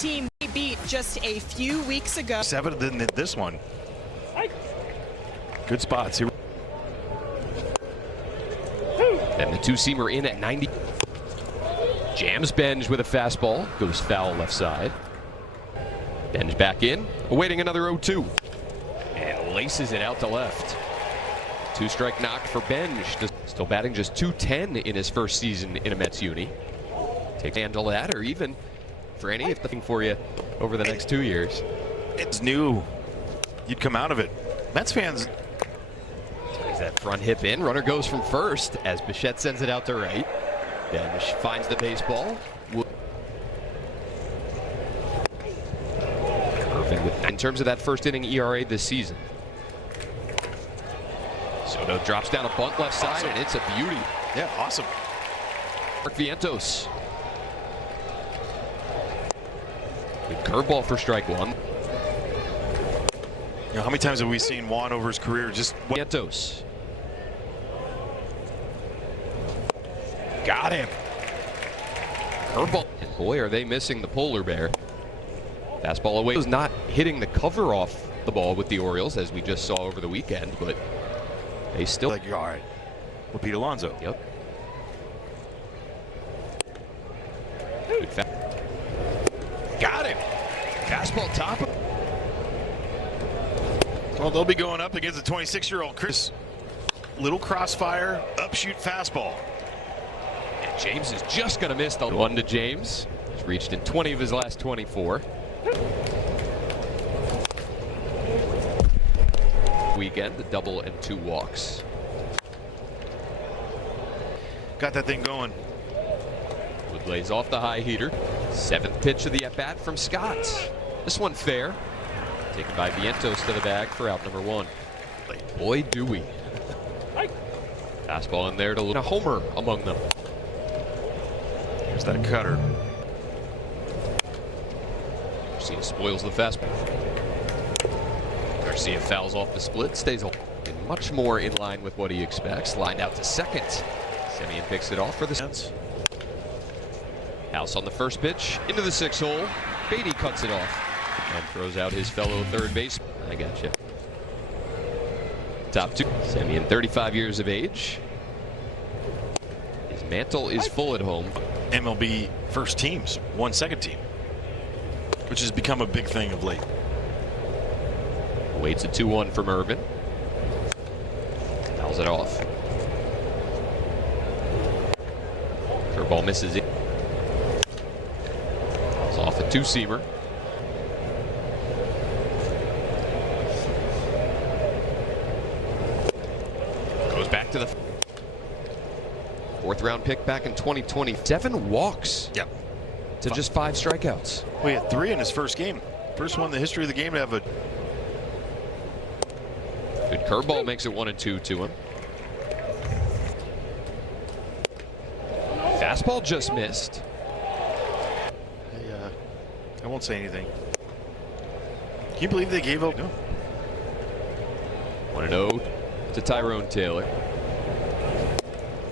Team they beat just a few weeks ago. 7 than this one. Good spots here. And the two-seamer in at 90. Jams Benj with a fastball. Goes foul left side. Benj back in. Awaiting another 0-2. And laces it out to left. Two-strike knock for Benj. Still batting just .210 in his first season in a Mets uni. Take handle that, or even for any if nothing for you over the next 2 years. It's new. You'd come out of it. Mets fans. Takes that front hip in. Runner goes from first as Bichette sends it out to right. Benj finds the baseball. Perfect in terms of that first inning ERA this season. Soto drops down a bunt left side, and it's a beauty. Yeah, awesome. Mark Vientos. Good curveball for strike one. You know, how many times have we seen Juan over his career just... Vientos. Got him. Curveball. And boy, are they missing the polar bear. Fastball away. Was not hitting the cover off the ball with the Orioles, as we just saw over the weekend, but they still... Like, all right. Well, Pete Alonso. Yep. Good got him. Fastball top. Well, they'll be going up against a 26-year-old Chris. Little crossfire, upshoot fastball. And James is just going to miss the one to James. He's reached in 20 of his last 24. Weekend, the double and 2 walks. Got that thing going. Wood lays off the high heater. 7th pitch of the at-bat from Scott. This one fair. Taken by Vientos to the bag for out number 1. Boy, do we. Fastball in there to a homer among them. Here's that cutter. Garcia spoils the fastball. Garcia fouls off the split, stays and much more in line with what he expects. Lined out to second. Semien picks it off for the Suns. House on the first pitch, into the 6th hole. Beatty cuts it off and throws out his fellow third baseman. I got you. Top 2. Semien, 35 years of age. His mantle is full at home. MLB first teams, 1 second team, which has become a big thing of late. Waits a 2-1 from Irvin. Fouls it off. Curveball misses it. Fouls off a 2-seamer. Goes back to the 4th round pick back in 2020. 7 walks. Yep. To just 5 strikeouts. Well, he had 3 in his first game. First one in the history of the game to have a... Good curveball makes it 1-2 to him. Fastball just missed. I won't say anything. Can you believe they gave up? No. 1-0 to Tyrone Taylor.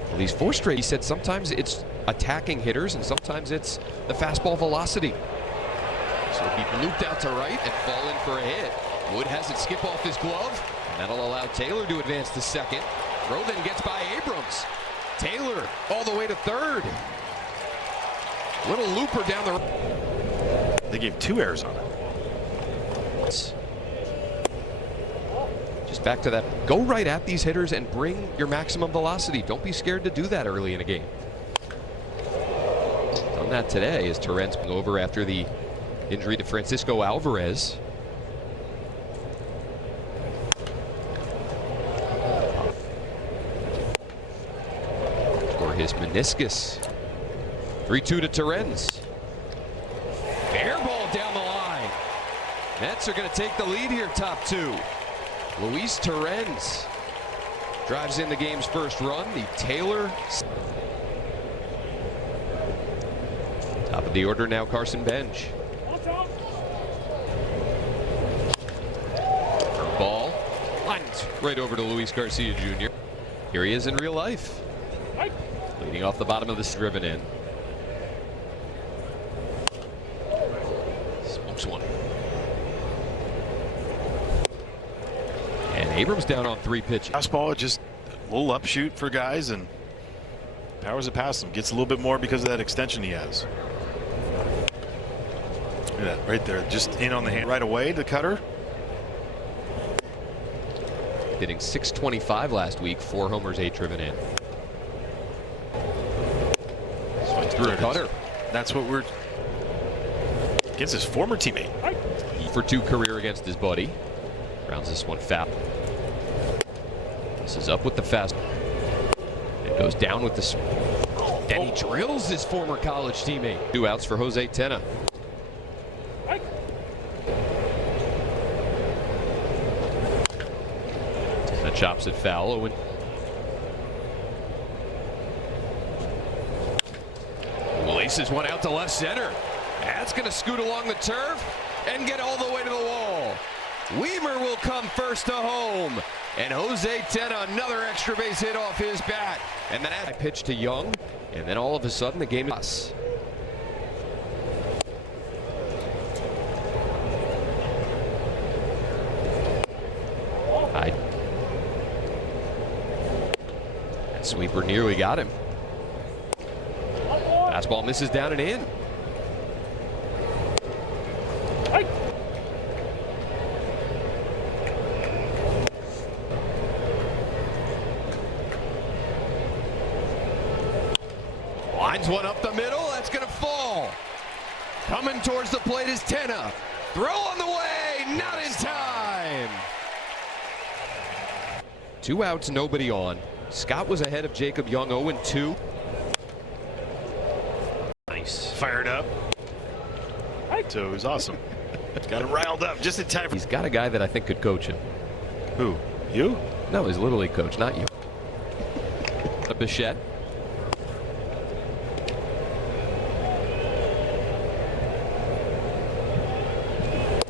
Well, these 4 straight, he said sometimes it's attacking hitters and sometimes it's the fastball velocity. So he looped out to right and fall in for a hit. Wood has it skip off his glove. That'll allow Taylor to advance to second. Throw then gets by Abrams. Taylor all the way to third. Little looper down the... They gave 2 errors on it. Just back to that. Go right at these hitters and bring your maximum velocity. Don't be scared to do that early in a game. Done that today as Torrens over after the injury to Francisco Alvarez. His meniscus. 3-2 to Torrens. Fair ball down the line. Mets are going to take the lead here, top 2. Luis Torrens drives in the game's first run. The Taylor. Top of the order now, Carson Benj. Ball. Lines right over to Luis Garcia Jr. Here he is in real life. Leading off the bottom of this, driven in. Pokes one. And Abrams down on 3 pitches. Fastball, just a little upshoot for guys, and powers it past him. Gets a little bit more because of that extension he has. Look at that right there, just in on the hand right away. The cutter. Hitting .625 last week, 4 homers, 8 driven in. Swings through a cutter. That's what we're against his former teammate. For 2 career against his buddy. Rounds this one foul. This is up with the fast. It goes down with the. And he drills his former college teammate. 2 outs for Jose Tena. Tena chops it foul. Owen. Laces one out to left center. That's going to scoot along the turf and get all the way to the wall. Weimer will come first to home. And Jose Tena, another extra base hit off his bat. And then I pitch to Young. And then all of a sudden the game is. That sweeper nearly got him. Fastball misses down and in. Lines one up the middle. That's going to fall. Coming towards the plate is Tena. Throw on the way. Not in time. 2 outs, nobody on. Scott was ahead of Jacob Young, 0-2. Nice. Fired up. So it was awesome. Got him riled up just in time. He's got a guy that I think could coach him. Who? You? No, he's Little League coach, not you. A Bichette.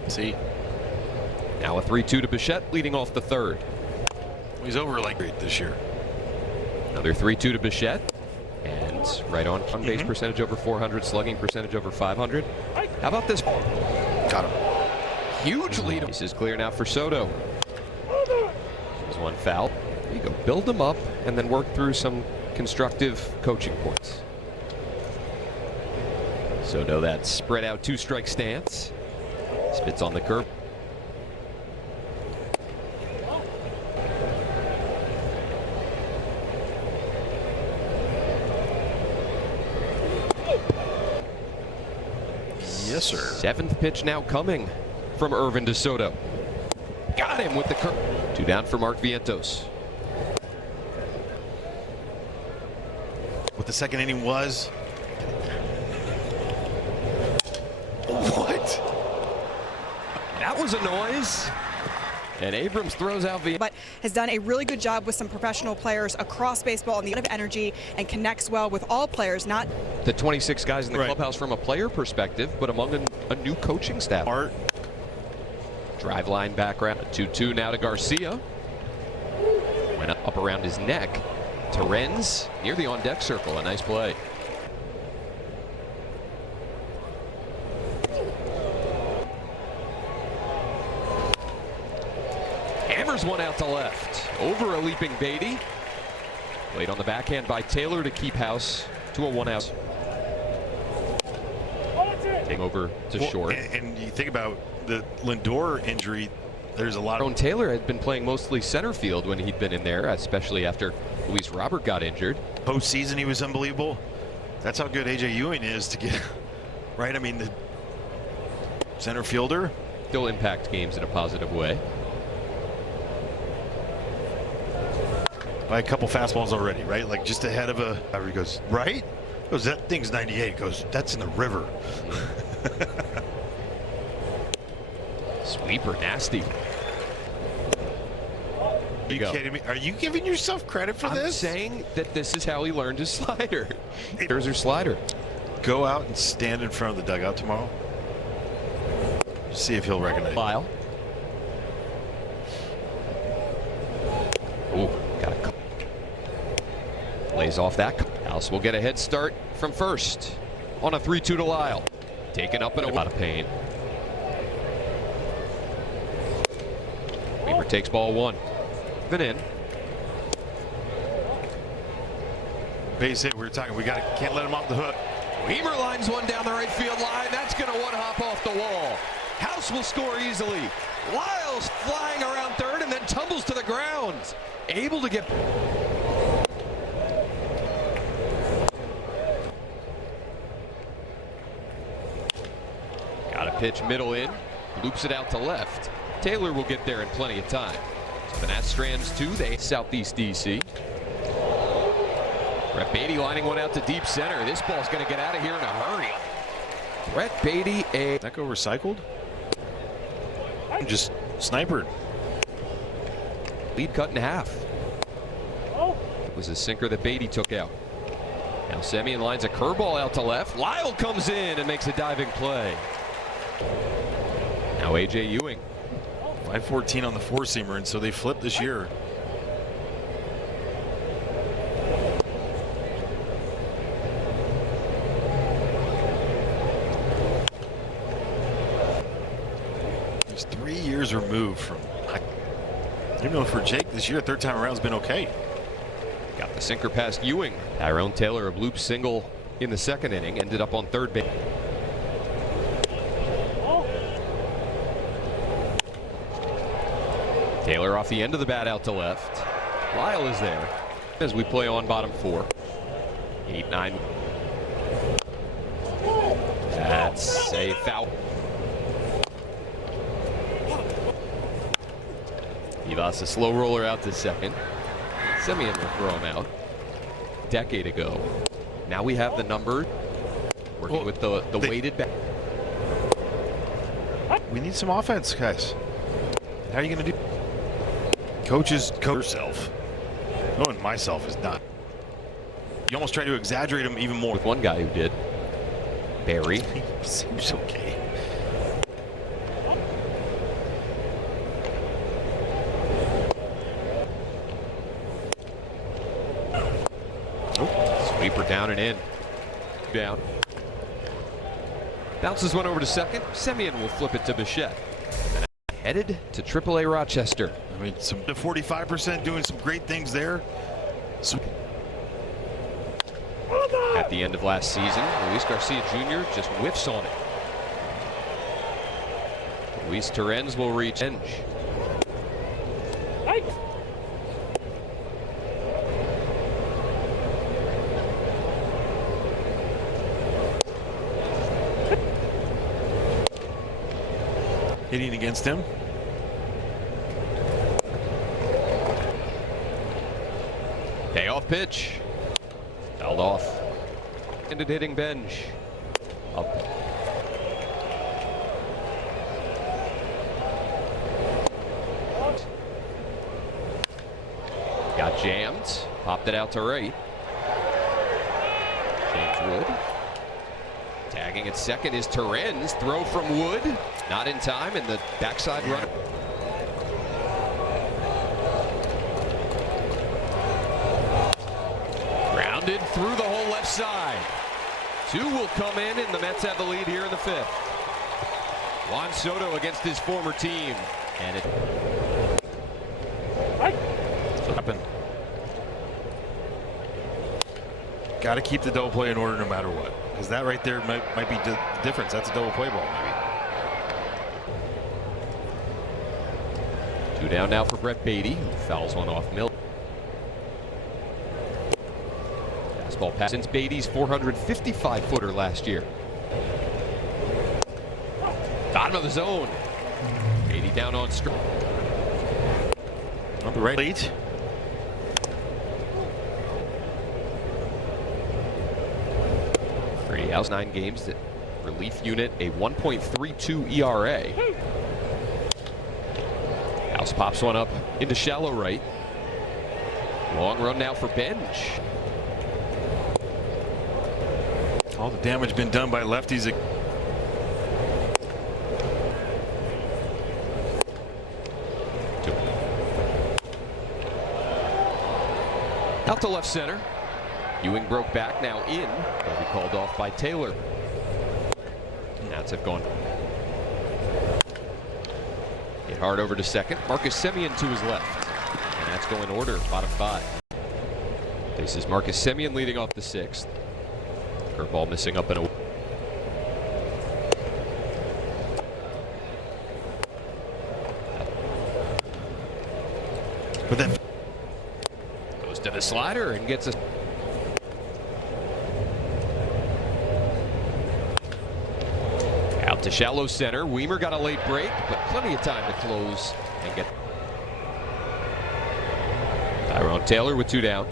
See. Now a 3-2 to Bichette, leading off the 3rd. He's over like great this year. Another 3-2 to Bichette. And right on base percentage over 400, slugging percentage over 500. How about this? Got him. Huge lead. This is clear now for Soto. There's one foul. There you go. Build them up and then work through some constructive coaching points. Soto, that spread out 2-strike stance. Spits on the curve. Yes, sir. 7th pitch now coming from Irvin to Soto. Got him with the curve. 2 down for Mark Vientos. What the second inning was. What? That was a noise. And Abrams throws out but has done a really good job with some professional players across baseball and the amount of energy and connects well with all players, not the 26 guys in the clubhouse from a player perspective, but among a new coaching staff. Art. Drive line background. 2-2 now to Garcia. Went up around his neck. Terens near the on-deck circle. A nice play. Hammers one out to left. Over a leaping Beatty. Played on the backhand by Taylor to keep house to a 1-out. Take over to short. And you think about the Lindor injury, there's a lot of. Taylor had been playing mostly center field when he'd been in there, especially after Luis Robert got injured. Postseason, he was unbelievable. That's how good AJ Ewing is to get right. I mean, the center fielder still impact games in a positive way. By a couple fastballs already, right? Like just ahead of a. He goes right. Goes, that thing's 98. Goes, that's in the river. Sweeper nasty. Are you kidding me? Are you giving yourself credit for this? I'm saying that this is how he learned his slider. Here's her slider. Go out and stand in front of the dugout tomorrow. See if he'll recognize. Lyle. Ooh, got a. Lays off that. House will get a head start from first on a 3-2 to Lyle. Taken up in a lot of pain. Weaver takes ball one. Even in. Base hit. We can't let him off the hook. Weaver lines one down the right field line. That's going to one hop off the wall. House will score easily. Lyles flying around third and then tumbles to the ground. Able to get. Got a pitch middle in. Loops it out to left. Taylor will get there in plenty of time. So the Nats strands two. They Southeast DC. Brett Beatty lining one out to deep center. This ball's going to get out of here in a hurry. Brett Beatty, That go recycled? Just snipered. Lead cut in half. It was a sinker that Beatty took out. Now Semien lines a curveball out to left. Lyle comes in and makes a diving play. Now A.J. Ewing. 514 on the four-seamer, and so they flipped this year. He's 3 years removed from. Even though for Jake this year, third time around has been okay. Got the sinker past Ewing. Tyrone Taylor, a bloop single in the second inning, ended up on third base. Taylor off the end of the bat out to left. Lyle is there as we play on bottom four. 8-9. That's a foul. He lost a slow roller out to second. Semien will throw him out. Decade ago. Now we have the number. Working with the weighted back. We need some offense, guys. How are you going to do? Coaches, coach yourself. Knowing myself is not. You almost try to exaggerate him even more. With one guy who did. Barry. He seems okay. Sweeper down and in. Down. Bounces one over to second. Semien will flip it to Bichette. Headed to AAA Rochester. I mean, some 45% doing some great things there. At the end of last season, Luis Garcia Jr. just whiffs on it. Luis Torrens will reach Enge. Hitting against him. Payoff pitch. Held off. Ended hitting Benj. Up. Got jammed. Popped it out to right. James Wood. Tagging at second is Torrens. Throw from Wood. Not in time, and the backside run. Grounded through the whole left side. Two will come in, and the Mets have the lead here in the fifth. Juan Soto against his former team. And it. Got to keep the double play in order no matter what. Because that right there might be the difference. That's a double play ball, maybe. Two down now for Brett Beatty, who fouls one off Mill. Fastball pass since Beatty's 455-footer last year. Bottom of the zone. Beatty down on strike. On the right lead. Brady outs 9 games. The relief unit a 1.32 ERA. House pops one up into shallow right. Long run now for Benj. All the damage been done by lefties. Out to left center. Ewing broke back, now in. Will be called off by Taylor. Nats have gone. Hit hard over to second. Marcus Semien to his left. And that's going order, bottom 5. This is Marcus Semien leading off the 6th. Curveball missing up and away. But then Goes to the slider and gets a... Out to shallow center. Weimer got a late break, but plenty of time to close and get... Tyrone Taylor with 2 down.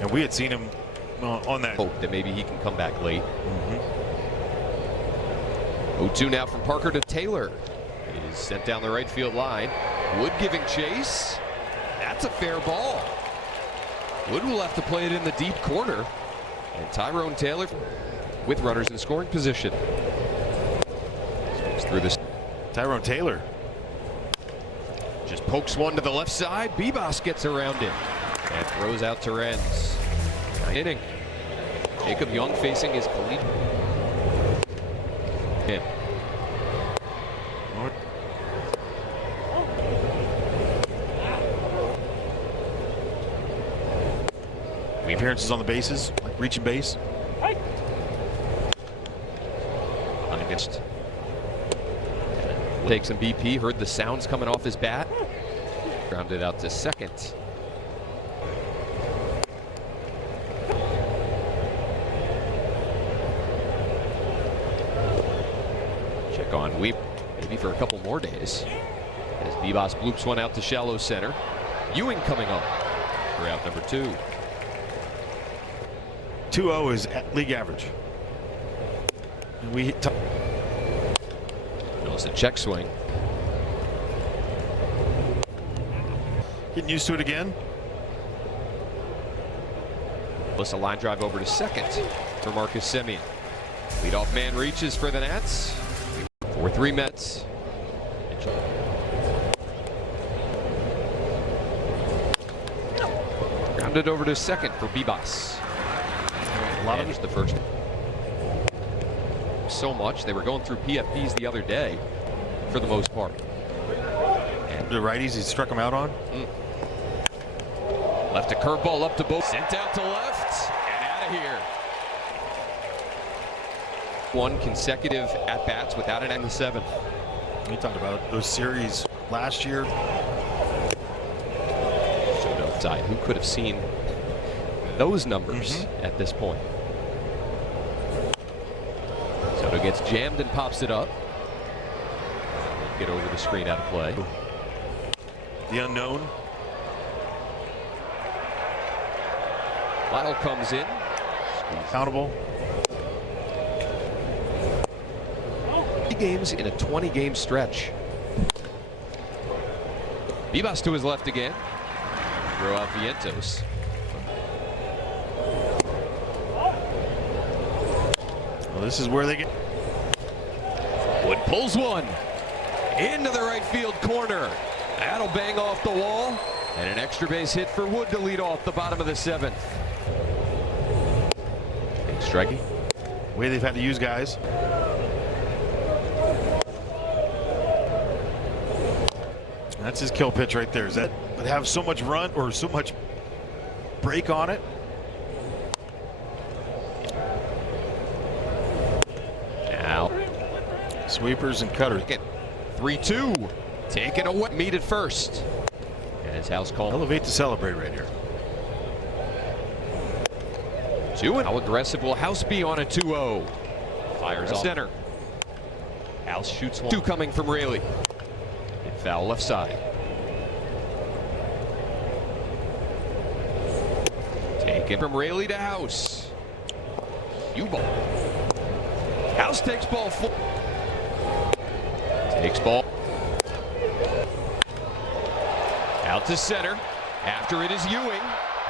And we had seen him on that. Hope that maybe he can come back late. 0-2 now from Parker to Taylor. He's sent down the right field line. Wood giving chase. That's a fair ball. Wood will have to play it in the deep corner. And Tyrone Taylor with runners in scoring position. Swings through this. Tyrone Taylor Just pokes one to the left side. Bebas gets around it and throws out to Renz. Inning. Jacob Young facing his colleague. Him. appearances on the bases, like reaching base. Against. Takes some BP. Heard the sounds coming off his bat. Grounded out to second. Check on Weep, maybe for a couple more days. As Bebas bloops one out to shallow center. Ewing coming up for out number 2. 2-0 is at league average. And we hit Notice a check swing. getting used to it again. Plus a line drive over to second for Marcus Semien. Leadoff man reaches for the Nats. 4-3 Mets. Grounded over to second for Bebas. A lot of the first. So much they were going through PFPs the other day, for the most part. And the righties he struck him out on. Left a curveball up to both. Sent out to left and out of here. 1 consecutive at bats without an end in the 7th. We talked about those series last year. Side. Who could have seen those numbers at this point? Soto gets jammed and pops it up. Get over the screen out of play. The unknown. Lyle comes in. Countable. 3 games in a 20-game stretch. Bebas to his left again. Throw out Vientos. Well, this is where they get. Wood pulls one into the right field corner. That'll bang off the wall, and an extra base hit for Wood to lead off the bottom of the 7th. Big striking. Way they've had to use guys. That's his kill pitch right there. Is that would have so much run or so much break on it? Now Sweepers and cutters. 3-2. Taken away. Meet at first. And his house call. Elevate to celebrate right here. 2 and how aggressive will House be on a 2-0? Fires off center. House shoots 1. 2 coming from Raley. And foul left side. Taken from Raley to House. U-ball. House takes ball 4. Takes ball. Out to center. After it is Ewing.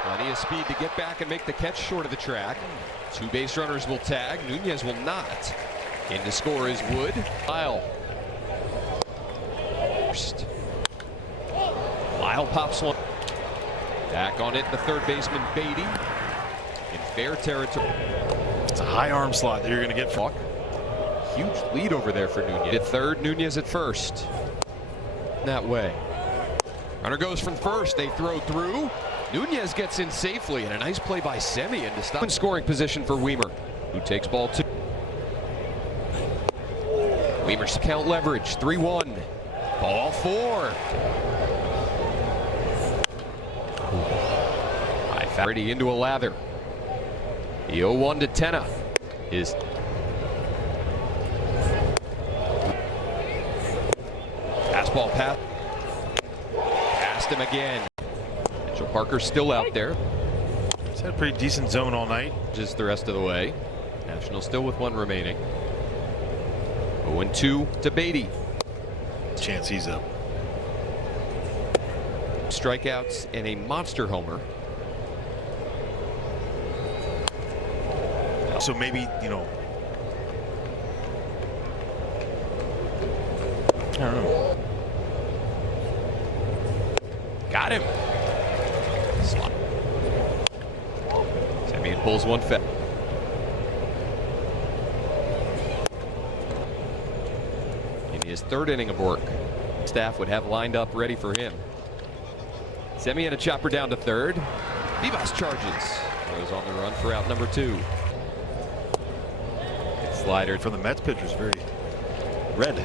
Plenty of speed to get back and make the catch short of the track. 2 base runners will tag. Nunez will not. In to score is Wood. Lyle. First. Lyle pops one. Back on it, the third baseman Beatty. In fair territory. It's a high arm slot that you're going to get from. Huge lead over there for Nunez. At third, Nunez at first. That way. Runner goes from first. They throw through. Nunez gets in safely, and a nice play by Semien to stop in scoring position for Weimer, who takes ball 2. Weimer's count leverage, 3-1. Ball 4. Ready into a lather. The 0-1 to Tenna is fastball pass. Passed him again. Mitchell Parker's still out there. He's had a pretty decent zone all night. Just the rest of the way. National still with 1 remaining. 0-2 to Beatty. Chance he's up. Strikeouts and a monster homer. So maybe, you know, I don't know. Got him. Slot. Semien pulls one foul. In his 3rd inning of work, staff would have lined up ready for him. Semien a chopper down to 3rd. Vivas charges. Goes on the run for out number 2. Slider For the Mets pitchers, very red.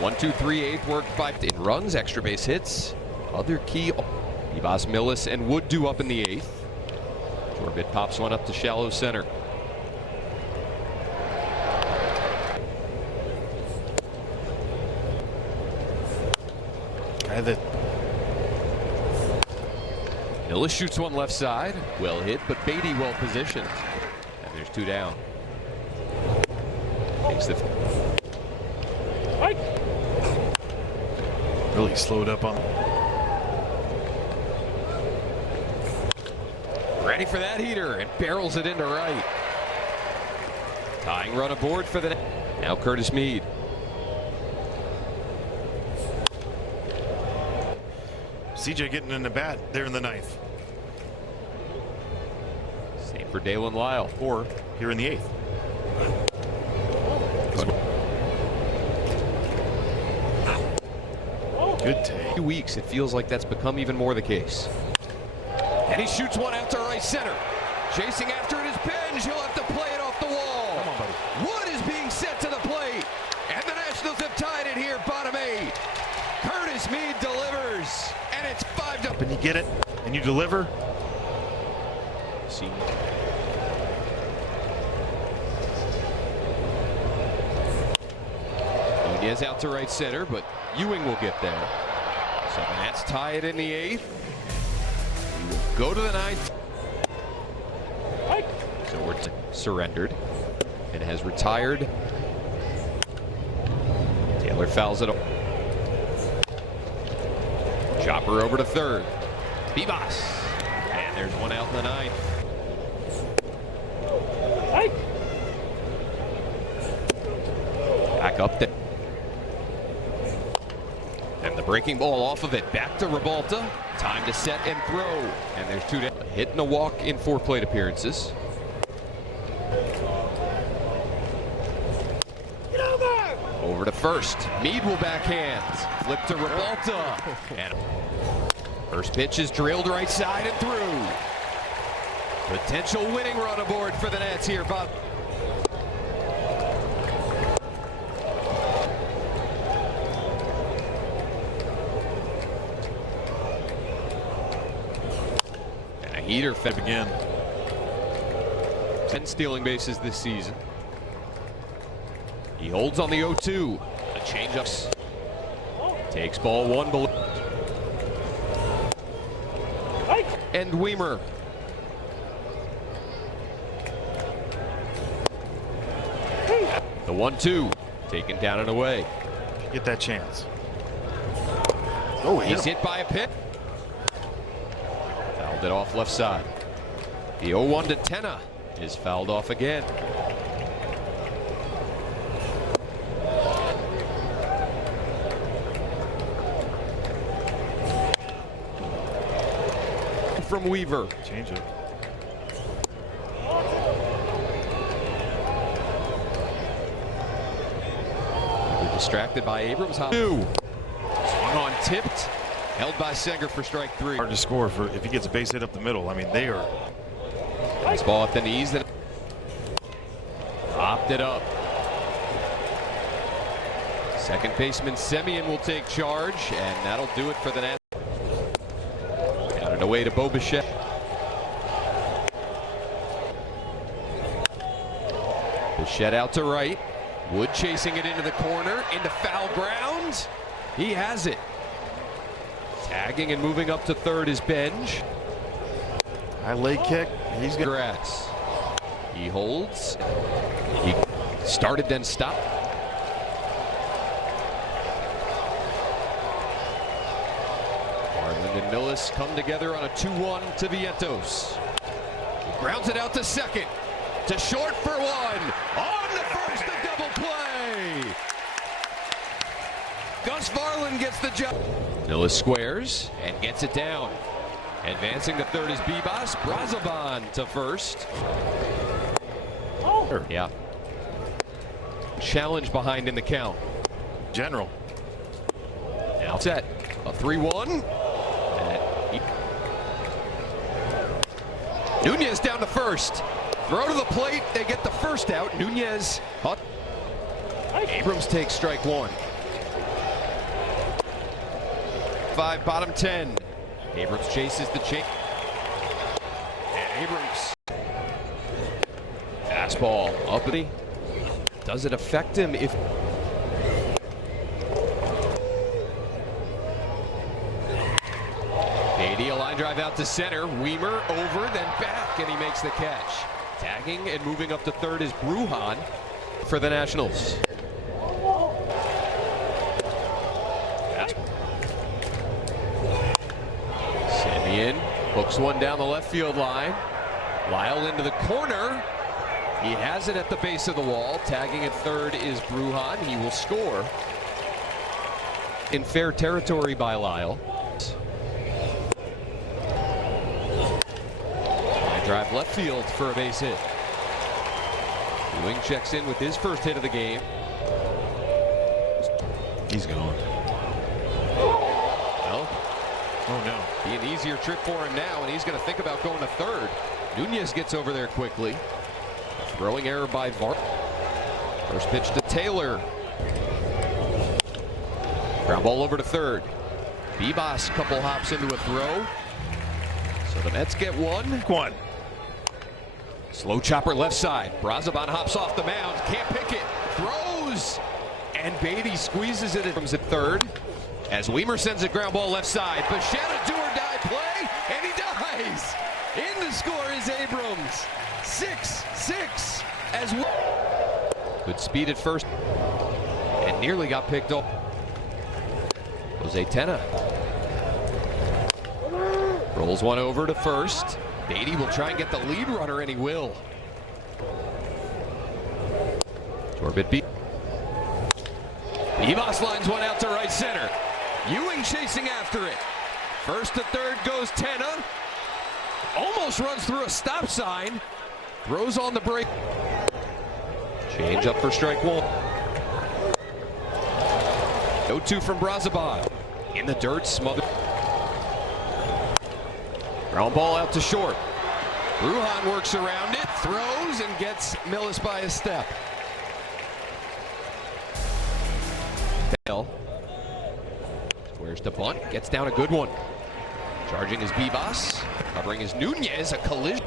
1-2-3 8th worked by in runs, extra base hits. Other key. Vivas, Millis, and Wood do up in the 8th. Corbett pops one up to shallow center. Guy that Millis shoots one left side. Well hit, but Beatty well positioned. And there's 2 down. Takes the really slowed up on. ready for that heater and barrels it into right. Tying run aboard for the now Curtis Mead. CJ getting in the bat there in the 9th. Same for Dalen Lyle. Or here in the 8th. Good take. 2 weeks, it feels like that's become even more the case. And he shoots one out to right center. Chasing after it is Benj. He'll have to play it off the wall. Come on, buddy. Wood is being sent to the plate. And the Nationals have tied it here, bottom 8. Curtis Mead delivers. And it's 5-0. And you get it, and you deliver. See. Nunez out to right center, but Ewing will get there. So the Nats tie it in the 8th. We will go to the 9th. So we're surrendered and has retired. Taylor fouls it. Chopper over to 3rd. Vivas. And there's one out in the 9th. Back up there. And the breaking ball off of it. Back to Ribalta. Time to set and throw. And there's 2 down. A hit and a walk in 4 plate appearances. Over to 1st. Mead will backhand. Flip to Ribalta. And first pitch is drilled right side and through. Potential winning run aboard for the Nats here, Bob. And a heater fed again. 10 stealing bases this season. He holds on the 0-2. A changeup. Takes ball 1 below. And Weimer. The 1-2. Taken down and away. Get that chance. Oh, he's hit by a pitch. Fouled it off left side. The 0-1 to Tenna is fouled off again. From Weaver. Change it. Distracted by Abrams. Two. Swung on, tipped. Held by Senger for strike 3. Hard to score for if he gets a base hit up the middle. I mean, they are. Nice ball at the knees. Then popped it up. Second baseman Semien will take charge, and that'll do it for the Nats. Down and away to Bo Bichette. Bichette out to right. Wood chasing it into the corner, into foul ground. He has it. Tagging and moving up to third is Benj. High leg kick. He's got Grass. He holds. He started then stopped. Marlin and Millis come together on a 2-1 to Vientos. Grounds it out to second. To short for one. On the first, a double play. Gus Varlin gets the job. Millis squares and gets it down. Advancing to third is Bibas. Brazoban to first. Yeah. Challenge behind in the count. general. Now set. A 3-1. Nunez down to first. Throw to the plate. They get the first out. Nunez. Abrams takes strike 1. 5, bottom 10. Abrams chases the change. And Abrams. Fastball up. Does it affect him if... Beatty, a line drive out to center. Weimer over, then back, and he makes the catch. Tagging and moving up to third is Brujan for the Nationals. Semien hooks one down the left field line. Lyle into the corner. He has it at the base of the wall. Tagging at third is Brujan. He will score. In fair territory by Lyle. Drive left field for a base hit. Ewing checks in with his first hit of the game. He's gone. Well, Oh no. be an easier trip for him now, and he's going to think about going to third. Nunez gets over there quickly. A throwing error by Var. First pitch to Taylor. Ground ball over to third. Bibas couple hops into a throw. So the Mets get one. Slow chopper left side. Brazoban hops off the mound. Can't pick it. Throws. And Beatty squeezes it. Comes at third. As Weimer sends a ground ball left side. Bichette, a do-or-die play. And he dies. In to score is Abrams. 6-6 as well. Good speed at first. And nearly got picked up. Jose Tena. Rolls one over to first. Beatty will try and get the lead runner, and he will. Corbett beat. Bibas lines one out to right center. Ewing chasing after it. First to third goes Tena. Almost runs through a stop sign. Throws on the break. Change up for strike 1. 0-2 from Brazoban. In the dirt, smothered. Ground ball out to short. Brujan works around it, throws, and gets Millis by a step. Bell. Squares to bunt, gets down a good one. Charging is Bibas. Covering is Nunez, a collision.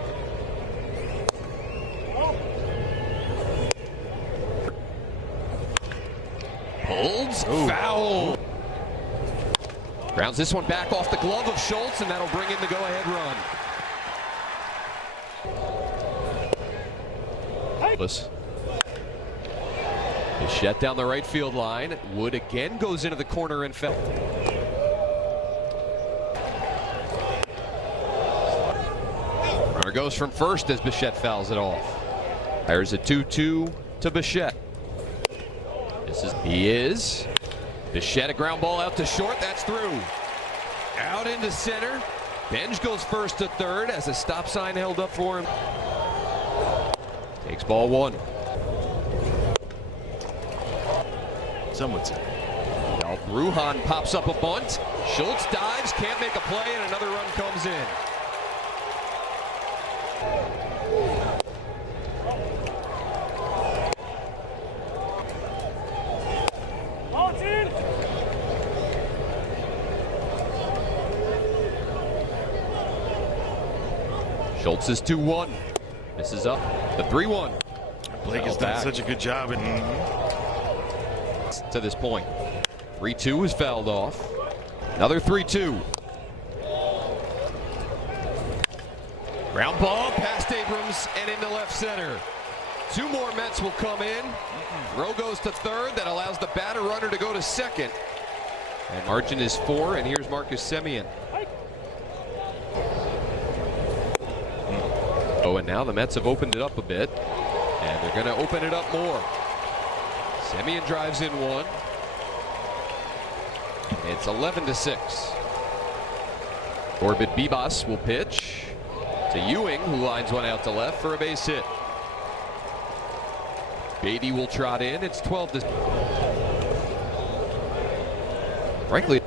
Holds, foul. Grounds this one back off the glove of Schultz, and that'll bring in the go-ahead run. Bichette down the right field line. Wood again goes into the corner and fell. Runner goes from first as Bichette fouls it off. There's a 2-2 to Bichette. He is. Bichette, a ground ball out to short. That's through. Out into center. Benj goes first to third as a stop sign held up for him. Takes ball 1. some would say. Now Bruhan pops up a bunt. Schultz dives, can't make a play, and another run comes in. Schultz is 2-1. Misses up. The 3-1. Blake has done such a good job to this point. 3-2 is fouled off. Another 3-2. Ground ball past Abrams and into left center. Two more Mets will come in. Rowe goes to third. That allows the batter runner to go to second. And margin is 4, and here's Marcus Semien. Oh, and now the Mets have opened it up a bit, and they're going to open it up more. Semien drives in one. It's 11-6. Corbett Bibas will pitch to Ewing, who lines one out to left for a base hit. Beatty will trot in. It's 12-6. Frankly.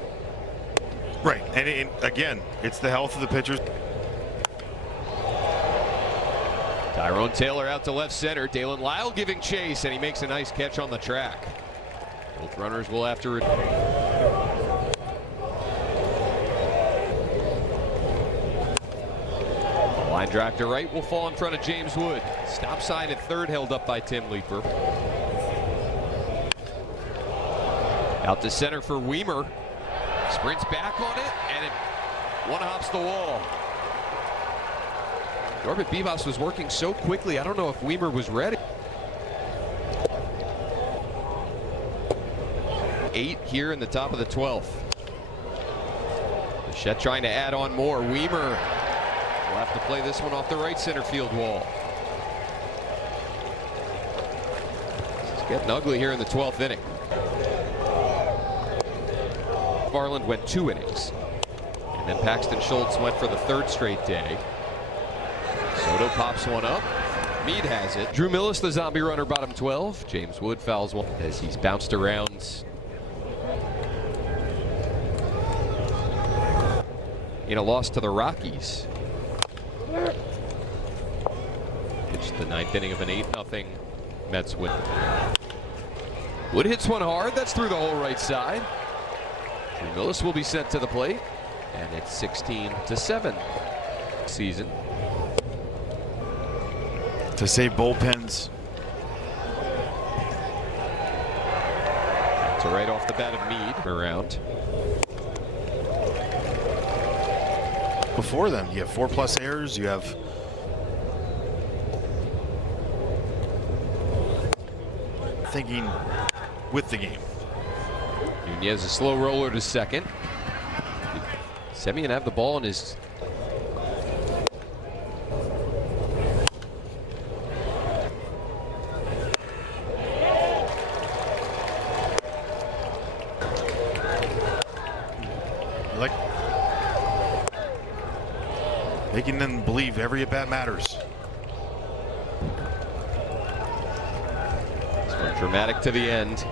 Right, and again, it's the health of the pitchers. Tyrone Taylor out to left center. Dalen Lyle giving chase, and he makes a nice catch on the track. Both runners will have to. Line drive to right will fall in front of James Wood. Stop sign at third held up by Tim Leeper. Out to center for Weimer. Sprints back on it, and it one-hops the wall. Corbett Bibas was working so quickly, I don't know if Weimer was ready. 8 here in the top of the 12th. Bichette trying to add on more. Weimer will have to play this one off the right center field wall. It's getting ugly here in the 12th inning. Farland went 2 innings. And then Paxton Schultz went for the 3rd straight day. Soto pops one up. Meade has it. Drew Millis, the zombie runner, bottom 12. James Wood fouls one as he's bounced around in a loss to the Rockies. Pitched the 9th inning of an 8-0 Mets win. Wood hits one hard. That's through the whole right side. Drew Millis will be sent to the plate, and it's 16-7 season. To save bullpens. To right off the bat of Meade around. Before them, you have 4+ errors. You have thinking with the game. Nunez a slow roller to second. Semien have the ball in his. Like making them believe every at bat matters. This one dramatic to the end.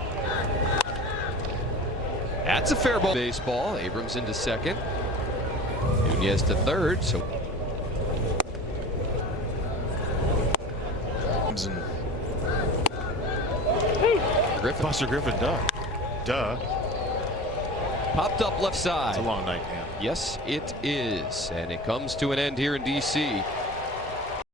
That's a fair ball. Baseball. Abrams into second. Nunez to third. So Griffin. Buster Griffin, duh. Popped up left side. It's a long night, man. Yes, it is. And it comes to an end here in D.C.